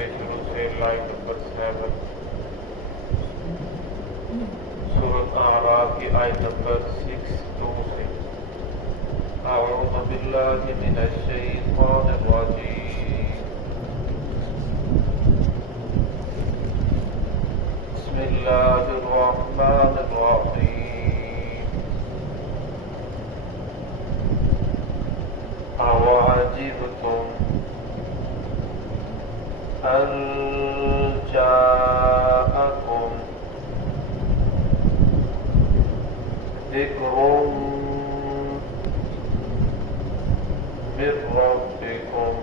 پہ شروع سے لائن نمبر 7 سورۃ اعراف کی آیت نمبر 62 سے اعوذ باللہ من الشیطان الرجیم بسم اللہ الرحمن الرحیم اَوَعَجِبْتُمْ أَن جَاءَكُمْ ذِكْرٌ مِّن رَّبِّكُمْ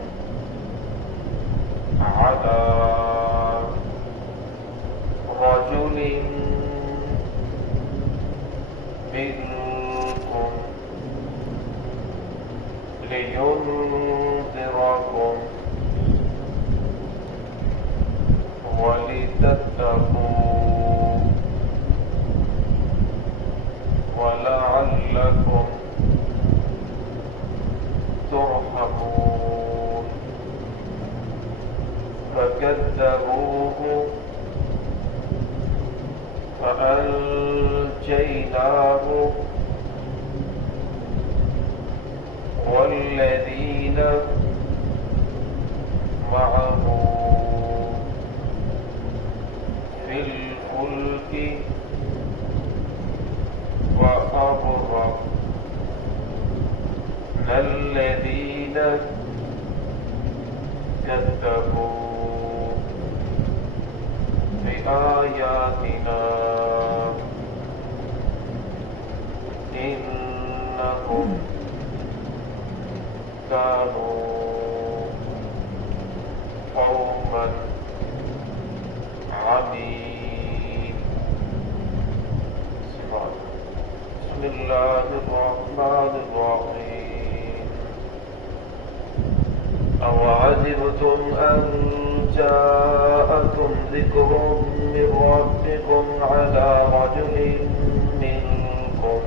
عَلَىٰ رَجُلٍ مِّنكُمْ لِيُنذِرَكُمْ وَلِتَتَّقُوا وَلَعَلَّكُمْ تُرْحَمُونَ فَكَذَّبُوهُ فَأَنجَيْنَاهُ وَالَّذِينَ مَعَهُ فِي الْفُلْكِ وَأَغْرَقْنَا الَّذِينَ كَذَّبُوا بِآيَاتِنَا إِنَّهُمْ كانوا قوما عمين بسم الله الرحمن الرحيم أَوَعَجِبْتُمْ أَن جَاءَكُمْ ذِكْرٌ مِّن رَّبِّكُمْ عَلَىٰ رَجُلٍ مِّنكُمْ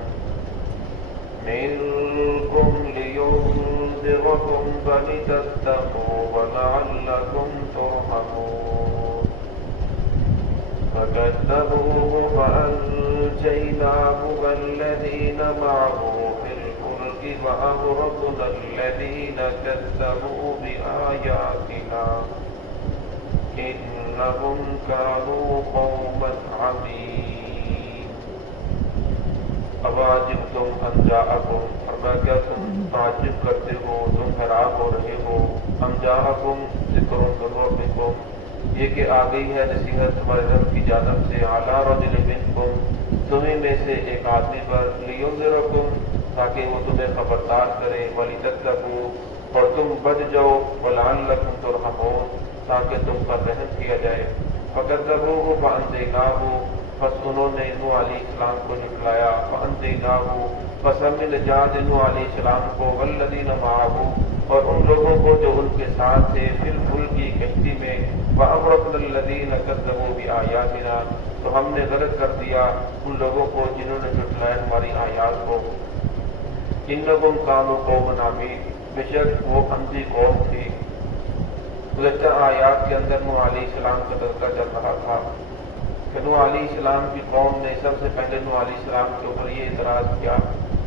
لِيُنذِرَكُمْ وَلِتَتَّقُوا وَلَعَلَّكُمْ تُرْحَمُونَ فَكَذَّبُوهُ فَأَنجَيْنَاهُ وَالَّذِينَ مَعَهُ فِي الْفُلْكِ وَأَغْرَقْنَا الَّذِينَ كَذَّبُوا بِآيَاتِنَا إِنَّهُمْ كَانُوا قَوْمًا عَمِينَ أَوَعَجِبْتُمْ أَن جَاءَكُمْ فرمایا کیا تم تعجب کرتے ہو، تم حیران ہو رہے ہو، أَن جَاءَكُمْ ذِكْرٌ مِّن رَّبِّكُمْ یہ کہ آ گئی ہے نصیحت تمہارے رب کی جانب سے عَلَىٰ رَجُلٍ مِّنكُمْ تمہیں میں سے ایک آدمی پر لِيُنذِرَكُمْ تاکہ وہ تمہیں خبردار کرے وَلِتَتَّقُوا اور تم بچ جاؤ وَلَعَلَّكُمْ تُرْحَمُونَ تاکہ تم پر رحم کیا جائے فَكَذَّبُوهُ فَأَنجَيْنَاهُ پس انہوں نے نوح علیہ السلام کو جھٹلایا فَأَنجَيْنَاهُ پس ہم نے نجات نوح علیہ السلام کو وَالَّذِينَ مَعَهُ اور ان لوگوں کو جو ان کے ساتھ تھے فِي الْفُلْكِ کی کشتی میں وَأَغْرَقْنَا الَّذِينَ كَذَّبُوا بِآيَاتِنَا تو ہم نے غرق کر دیا ان لوگوں کو جنہوں نے جھٹلایا ہماری آیات کو إِنَّهُمْ كَانُوا قَوْمًا عَمِينَ بے شک وہ اندھی قوم تھی گزشتہ آیات کے اندر نوح علیہ السلام کا تذکرہ چل رہا تھا کہ نوح علیہ السلام کی قوم نے سب سے پہلے نوح علیہ السلام کے اوپر یہ اعتراض کیا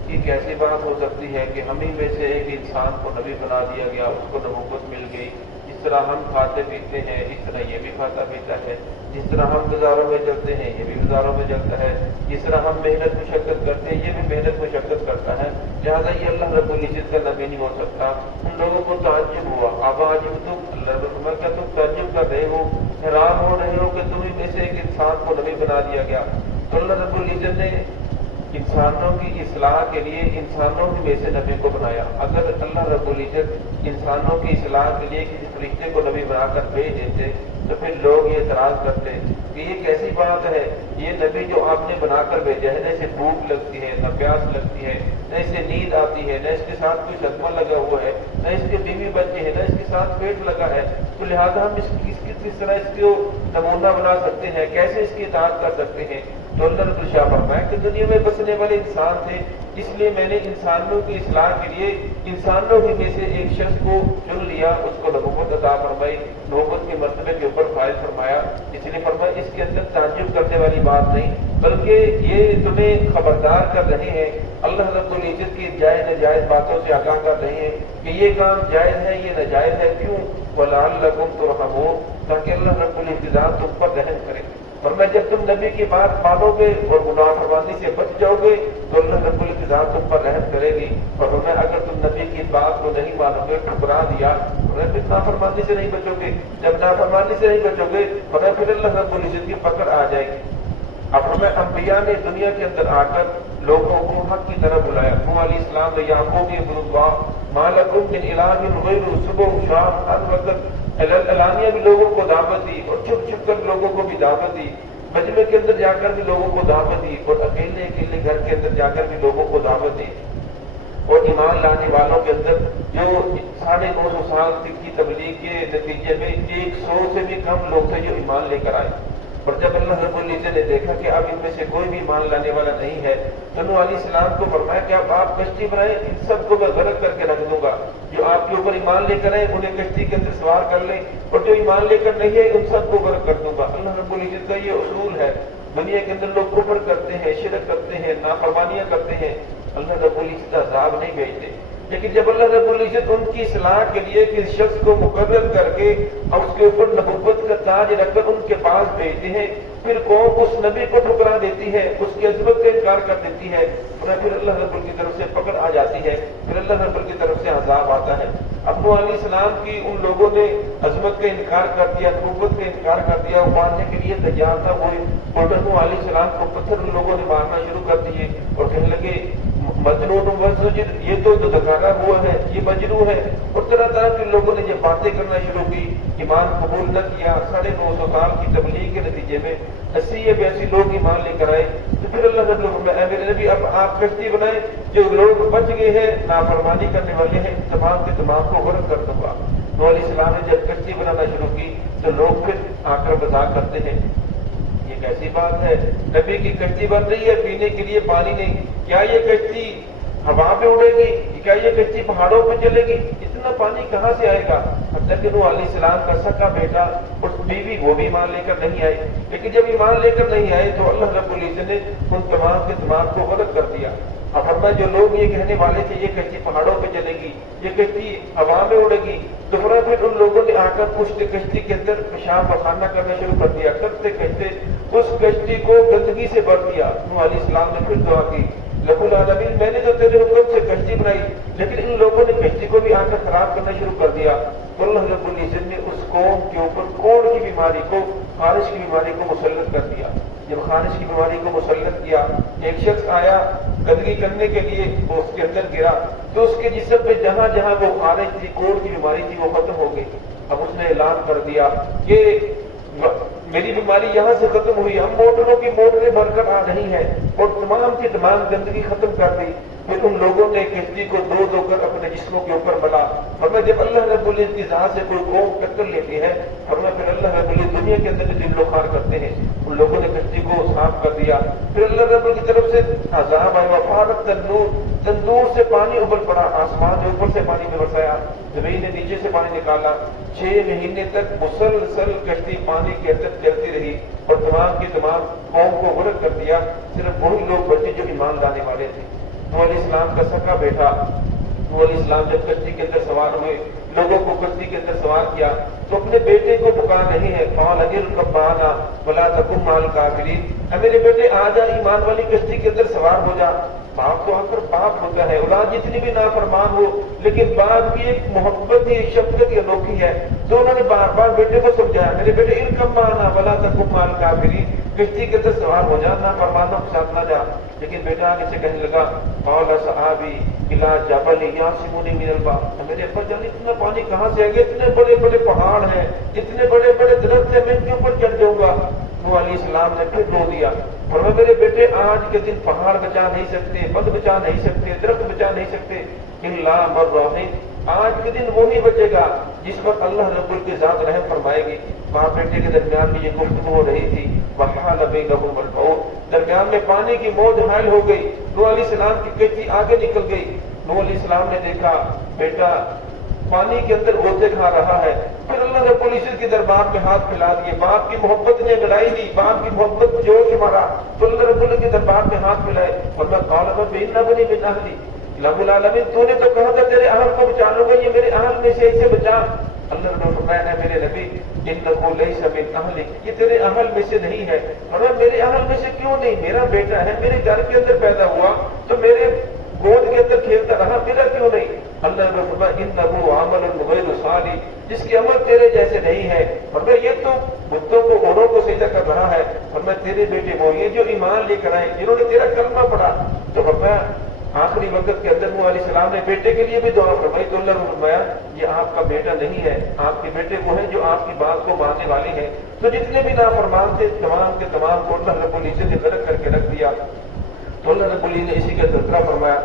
کہ کیسی بات ہو سکتی ہے کہ ہم ہی میں سے ایک انسان کو نبی بنا دیا گیا، اس کو نبوت مل گئی، جس طرح ہم کھاتے پیتے ہیں اس طرح یہ بھی کھاتا پیتا ہے، جس طرح ہم بازاروں میں چلتے ہیں یہ بھی بازاروں میں چلتا ہے، جس طرح ہم محنت مشقت کرتے ہیں یہ بھی محنت مشقت کرتا ہے، لہٰذا یہ اللہ رب العزت کا نبی نہیں ہو سکتا۔ ان لوگوں کو تعجب ہوا، أَوَعَجِبْتُمْ اللہ رب کیا تم تعجب کر رہے ہو، حیران ہو رہے ہو کہ تمہیں میں سے ایک انسان کو نبی بنا دیا گیا۔ تو اللہ رب العزت نے انسانوں کی اصلاح کے لیے انسانوں ہی میں سے نبی کو بنایا۔ اگر اللہ رب العزت انسانوں کی اصلاح کے لیے کسی فرشتے کو نبی بنا کر بھیج دیتے تو پھر لوگ یہ اعتراض کرتے کہ یہ کیسی بات ہے، یہ نبی جو آپ نے بنا کر بھیجا ہے نہ اسے بھوک لگتی ہے، نہ پیاس لگتی ہے، نہ اسے نیند آتی ہے، نہ اس کے ساتھ کوئی صدمہ لگا ہوا ہے، نہ اس کے بیوی بچے ہیں، نہ اس کے ساتھ پیٹ لگا ہے، تو لہٰذا ہم کس طرح اس کو نمونہ بنا سکتے ہیں، کیسے اس کی اطاعت کر سکتے ہیں؟ تو اللہ رب الشاہ فرمایا کہ دنیا میں بسنے والے انسان تھے، اس لیے میں نے انسانوں کی اصلاح کے لیے انسانوں ہی میں سے ایک شخص کو چن لیا، اس کو نبوت عطا فرمائی، نبوت کے مرتبے کے اوپر فائز فرمایا۔ اس لیے فرمایا اس کے اندر تعجب کرنے والی بات نہیں، بلکہ یہ تمہیں خبردار کر رہے ہیں، اللہ رب العزت کی جائز ناجائز باتوں سے آگاہ کر رہے ہیں کہ یہ کام جائز ہے، یہ ناجائز ہے، کیوں؟ وَلَعَلَّكُمْ تُرْحَمُونَ، تاکہ اللہ رب العزت تم پر رحم کرے۔ فرمایا جب تم نبی کی بات مانو گے اور گناہگاری سے بچ جاؤ گے تو اللہ رب العزت تم پر رحم کرے گی، اور فرمایا اگر تم نبی کی بات کو نہیں مانو گے، ٹھکرا دیا، پھر نافرمانی سے نہیں بچو گے، جب نافرمانی سے نہیں بچو گے پھر اللہ رب العزت کی پکڑ آ جائے گی۔ اب ہمیں انبیاء نے دنیا کے اندر آ کر لوگوں کو حق کی طرف بلایا۔ نوح علیہ السلام نے یعقوب ابن اللہ ما لکم من الہ غیر، صبح و شام ہر وقت اعلانیہ بھی لوگوں کو دعوت دی، اور چھپ چھپ کر لوگوں کو بھی دعوت دی، مجمع کے اندر جا کر بھی لوگوں کو دعوت دی، اور اکیلے اکیلے گھر کے اندر جا کر بھی لوگوں کو دعوت دی۔ اور ایمان لانے والوں کے اندر جو 950 سال کی تبلیغ کے نتیجے میں 100 سے بھی کم لوگ تھے جو ایمان لے کر آئے، اور جب اللہ رب العزت نے دیکھا کہ اب ان میں سے کوئی بھی ایمان لانے والا نہیں ہے تو نوح علیہ السلام کو فرمایا کہ اب آپ کشتی بنائیں، ان سب کو میں غرق کر کے رکھ دوں گا، جو آپ کے اوپر ایمان لے کر آئے انہیں کشتی کے اندر سوار کر لیں، اور جو ایمان لے کر نہیں ہے ان سب کو غرق کر دوں گا۔ اللہ رب العزت کا یہ اصول ہے، دنیا کے اندر لوگ کفر کرتے ہیں، شرک کرتے ہیں، نافرمانیاں کرتے ہیں، اللہ رب العزت عذاب نہیں بھیجتے، لیکن جب اللہ رب العزت ان کی اصلاح کے لیے کسی شخص کو مقرر کر کے اور اس کے اوپر نبوت کا تاج رکھ کر ان کے پاس بھیجتے ہیں، پھر قوم اس نبی کو ٹھکرا دیتی ہے، اس کی عظمت کا انکار کر دیتی ہے، اور پھر اللہ رب العزت کی طرف سے پکڑ آ جاتی ہے، پھر اللہ رب العزت کی طرف سے عذاب آتا ہے۔ اب نوح علیہ السلام کی ان لوگوں نے عظمت کا انکار کر دیا، نبوت کا انکار کر دیا، وہ مارنے کے لیے تیار تھا، وہ نوح علیہ السلام کو پتھر ان لوگوں نے مارنا شروع کر دیے اور کہنے لگے مجنون وزجر، یہ تو دکارا ہوا ہے، یہ مجنو ہے، اور طرح طرح کے لوگوں نے یہ باتیں کرنا شروع کی، ایمان قبول نہ کیا۔ 950 سال کی تبلیغ کے نتیجے میں 80 لوگ ایمان لے کر آئے، تو پھر اللہ رب العزت اے میرے نبی اب آپ کشتی بنائیں، جو لوگ بچ گئے ہیں نافرمانی کرنے والے ہیں تمام کے تمام کو غرق کر دوں گا۔ نوح علیہ السلام نے جب کشتی بنانا شروع کی تو لوگ پھر آ کر مذاق کرتے ہیں، یہ کیسی بات ہے، نبی کی کشتی بن رہی ہے، پینے کے لیے پانی نہیں، کیا یہ کشتی ہوا پہ اڑے گی، کیا یہ کشتی پہاڑوں پہ چلے گی، اتنا پانی کہاں سے آئے گا؟ حتیٰ کہ نوح علیہ السلام کا سکا بیٹا اور بیوی وہ بھی ایمان لے کر نہیں آئے، لیکن جب ایمان لے کر نہیں آئے تو اللہ رب العزت نے ان تمام کے تمام کو غرق کر دیا۔ اب فرمایا جو لوگ یہ کہنے والے تھے یہ کشتی پہاڑوں پہ چلے گی، یہ کشتی ہوا میں اڑے گی، تو پھر ان لوگوں نے آ کر اس کشتی کے اندر پیشاب پخانا کرنا شروع کر دیا، کرتے کرتے اس کشتی کو گندگی سے بھر دیا۔ نوح علیہ السلام نے پھر دعا کی، رب العالمین میں نے تو تیرے حکم سے کشتی بنائی، لیکن ان لوگوں نے کشتی کو بھی آ کر خراب کرنا شروع کر دیا، تو اللہ رب العزت نے اس قوم کے اوپر کوڑ کی بیماری کو، خارش کی بیماری کو مسلط کر دیا۔ جب خارش کی بیماری کو مسلط کیا، ایک شخص آیا گندگی کرنے کے لیے، وہ اس کے اندر گرا تو اس کے جسم پہ جہاں جہاں وہ خارش تھی، کوڑ کی بیماری تھی، وہ ختم ہو گئی۔ اب اس نے اعلان کر دیا کہ میری بیماری یہاں سے ختم ہوئی، ہم موٹروں کی موٹریں بھر کر آ رہی ہیں، اور تمام کی تمام گندگی ختم کر دی۔ پھر ان لوگوں نے کشتی کو دو دو کر اپنے جسموں کے اوپر ملا۔ فرمایا جب اللہ رب العزت کی ذات سے کوئی قوم ٹکر لیتی ہے، فرمایا پھر اللہ رب العزت دنیا کے اندر دل و خار کرتے ہیں۔ ان لوگوں نے کشتی کو صاف کر دیا، پھر اللہ رب العزت کی طرف سے عذاب آیا، وفارت تندور، تندور سے پانی ابل پڑا، آسمان نے اوپر سے پانی میں برسایا، زمین نے نیچے سے پانی نکالا۔ 6 مہینے تک مسلسل کشتی پانی کے اندر چلتی رہی اور تمام کی تمام قوم کو غرق کر دیا، صرف وہی لوگ بچے جو ایمان لانے والے تھے۔ نوح علیہ السلام کا سکا بیٹا نوح علیہ السلام جب کشتی کے اندر سوار ہوئے، لوگوں کو کشتی کے اندر سوار کیا تو اپنے بیٹے کو پکار نہیں ہے، قال ارکب معنا ولا تکن مع الکافرین، اے میرے بیٹے آ جا، ایمان والی کشتی کے اندر سوار ہو جا۔ باپ تو آخر باپ ہوتا ہے، اولاد جتنی بھی نافرمان ہو، لیکن باپ کی ایک محبت ہی، ایک شفقت ہی انوکھی ہے، تو انہوں نے بار بار بیٹے کو سمجھایا، میرے بیٹے ارکب معنا ولا تکن مع الکافرین، کشتی کے اندر سوار ہو جا، نافرمانوں کے ساتھ نہ جا۔ لیکن بیٹا آگے سے کہنے لگا، قال صحابی الى جبل یعصمنی من الماء، میرے ابا جان اتنا پانی کہاں سے آ گیا، اتنے بڑے بڑے پہاڑ ہیں، اتنے بڑے بڑے درخت ہیں، میں ان کے اوپر چڑھ جاؤں گا۔ نوح علیہ السلام نے پھر رو دیا، فرمایا میرے بیٹے آج کے دن پہاڑ بچا نہیں سکتے، بند بچا نہیں سکتے، درخت بچا نہیں سکتے، الا من رحم، آج کے دن وہی بچے گا جس پر اللہ رب العزت کی ذات رحم فرمائے گی۔ باپ بیٹے کے درمیان میں یہ گفتگو ہو رہی تھی، وحال بینہم الموج، درمیان میں پانی کی موج حائل ہو گئی، نوح علیہ السلام کی کشتی آگے نکل گئی۔ نوح علیہ السلام نے دیکھا بیٹا پانی کے اندر غوطے کھا رہا ہے، پھر اللہ رب العزت کے دربار میں ہاتھ پھیلا دیے، باپ کی محبت نے لڑائی دی، باپ کی محبت جوش مارا تو اللہ رب العزت کے دربار میں ہاتھ پھیلائے، ورنہ قال رب ان ابنی من اہلی، رب العالمین تو نے تو کہا تھا تیرے اہل کو بچا لوں گا، یہ میرے اہل میں سے اسے بچا۔ اللہ رب نے فرمایا ہے میرے نبی انہ لیس من اہلک، یہ تیرے اہل میں سے نہیں ہے۔ اور میرے اہل میں سے کیوں نہیں؟ میرا بیٹا ہے، میرے گھر کے اندر پیدا ہوا تو میرے گود کے اندر کھیلتا رہا، میرا کیوں نہیں؟ اللہ نے فرمایا انہ عمل غیر صالح، جس کے عمل تیرے جیسے نہیں ہے، فرمایا یہ تو بتوں کو اوروں کو سجدہ کر رہا ہے، فرمایا تیرے بیٹے وہ یہ جو ایمان لے کر آئے، جنہوں نے تیرا کلمہ پڑھا۔ تو فرمایا آخری وقت کے اندر نوح علیہ السلام نے بیٹے کے لیے بھی دعا فرمائی تو اللہ نے فرمایا یہ آپ کا بیٹا نہیں ہے، آپ کے بیٹے وہ ہیں جو آپ کی بات کو ماننے والے ہیں۔ تو جتنے بھی نافرمان تھے تمام کے تمام کو اللہ رب العزت نے غرق کر کے رکھ دیا۔ تو اللہ رب العزت نے اسی کا تذکرہ فرمایا،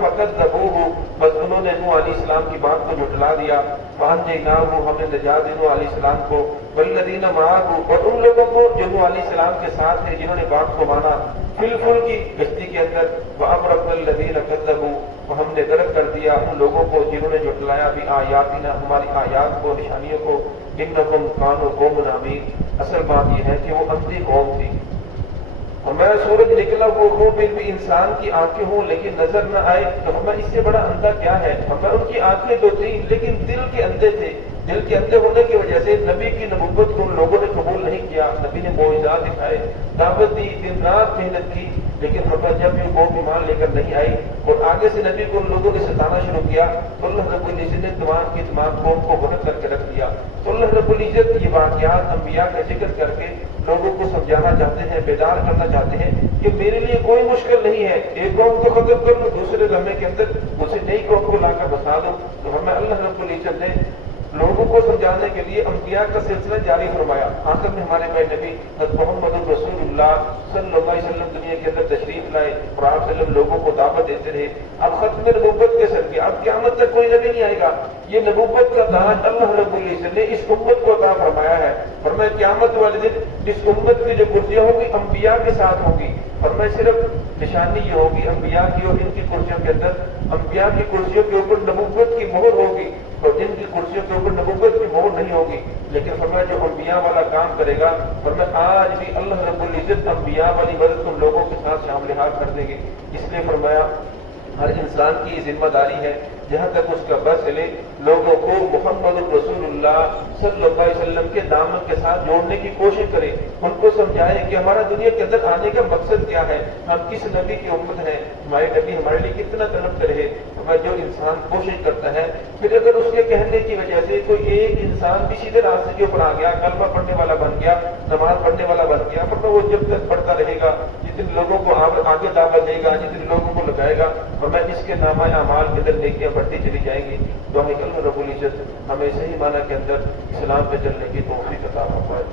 فَكَذَّبُوهُ، بس انہوں نے نوح علیہ السلام کی بات کو جھٹلا دیا، فَأَنجَيْنَاهُ، ہم نے نجات دی نوح علیہ السلام کو، وَالَّذِينَ مَعَهُ، اور ان لوگوں کو جو نوح علیہ السلام کے ساتھ تھے جنہوں نے بات کو مانا، فِي الْفُلْكِ، کشتی کے اندر، وَأَغْرَقْنَا الَّذِينَ كَذَّبُوا، ہم نے غرق کر دیا ان لوگوں کو جنہوں نے جھٹلایا بِآيَاتِنَا، ہماری آیات کو، نشانیوں کو، إِنَّهُمْ كَانُوا قَوْمًا عَمِينَ، اصل بات یہ ہے کہ وہ اندھی قوم تھی۔ اور میں سورج نکلا وہ ہو پھر بھی انسان کی آنکھیں ہوں لیکن نظر نہ آئے، تو ہمیں اس سے بڑا اندھا کیا ہے؟ ہمیں ان کی آنکھیں تو تھیں لیکن دل کے اندھے تھے، دل کے اندھے ہونے کی وجہ سے نبی کی نبوت کو ان لوگوں نے قبول نہیں کیا، نبی نے معجزات دکھائے، دعوت دی، دن رات محنت کی، لیکن ہمیں جب یہ قوم ایمان لے کر نہیں آئی اور آگے سے نبی کو ان لوگوں نے ستانا شروع کیا تو اللہ رب العزت نے تمام کی تمام قوم کو غرق کر کے رکھ دیا۔ تو اللہ رب العزت یہ واقعات انبیاء کا ذکر کر کے لوگوں کو سمجھانا چاہتے ہیں، بیدار کرنا چاہتے ہیں کہ میرے لیے کوئی مشکل نہیں ہے، ایک قوم کو ختم کر لو، دوسرے لمحے کے اندر اسے نئی قوم کو لا کر بسا دو۔ تو ہمیں اللہ رب العزت نے لوگوں کو سمجھانے کے لیے انبیاء کا سلسلہ جاری فرمایا۔ آخر میں ہمارے بھائی نبی حضرت محمد رسول اللہ صلی اللہ علیہ وسلم دنیا کے اندر تشریف لائے اور آپ صلی اللہ علیہ وسلم لوگوں کو دعوت دیتے رہے۔ اب ختم نبوت کے سر کے اب قیامت تک کوئی نبی نہیں آئے گا، یہ نبوت کا تاج اللہ رب العزت نے اس امت کو عطا فرمایا ہے۔ فرمایا قیامت والے دن اس امت کی جو کرسیاں ہوں گی انبیاء کے ساتھ ہوں گی، فرمایا صرف نشانی یہ ہوگی انبیاء کی اور ان کی کرسیوں کے اندر، انبیاء کی کرسیوں کے اوپر نبوت کی مہر ہوگی اور جن کی کرسیوں کے اوپر نبوت کی مہر نہیں ہوگی۔ لیکن فرمایا جو انبیاء والا کام کرے گا، فرمایا آج بھی اللہ رب العزت انبیاء والی مدد ان لوگوں کے ساتھ شامل حال کر دیں گے۔ اس لیے فرمایا ہر انسان کی یہ ذمہ داری ہے جہاں تک اس کا بس چلے لوگوں کو محمد رسول اللہ صلی اللہ علیہ وسلم کے دامن کے ساتھ جوڑنے کی کوشش کرے، ان کو سمجھائے کہ ہمارا دنیا کے اندر آنے کا مقصد کیا ہے، ہم کس نبی کی امت ہیں، ہمارے نبی ہمارے لیے کتنا طلب کرے۔ جو انسان کوشش کرتا ہے پھر اگر اس کے کہنے کی وجہ سے کوئی ایک انسان بھی سیدھے راستے کے اوپر آ گیا، کلمہ پڑھنے والا بن گیا، نماز پڑھنے والا بن گیا، پھر وہ جب تک پڑھتا رہے گا، جتنے لوگوں کو آگے دعوت دے گا، جتنے لوگوں کو لگائے گا، اور میں اس کے نامہ اعمال کے اندر نیکیاں بڑھتی چلی جائیں گی۔ تو اللہ رب العزت ہمیں صحیح معنی کے اندر اسلام پہ چلنے کی توفیق عطا فرمائے۔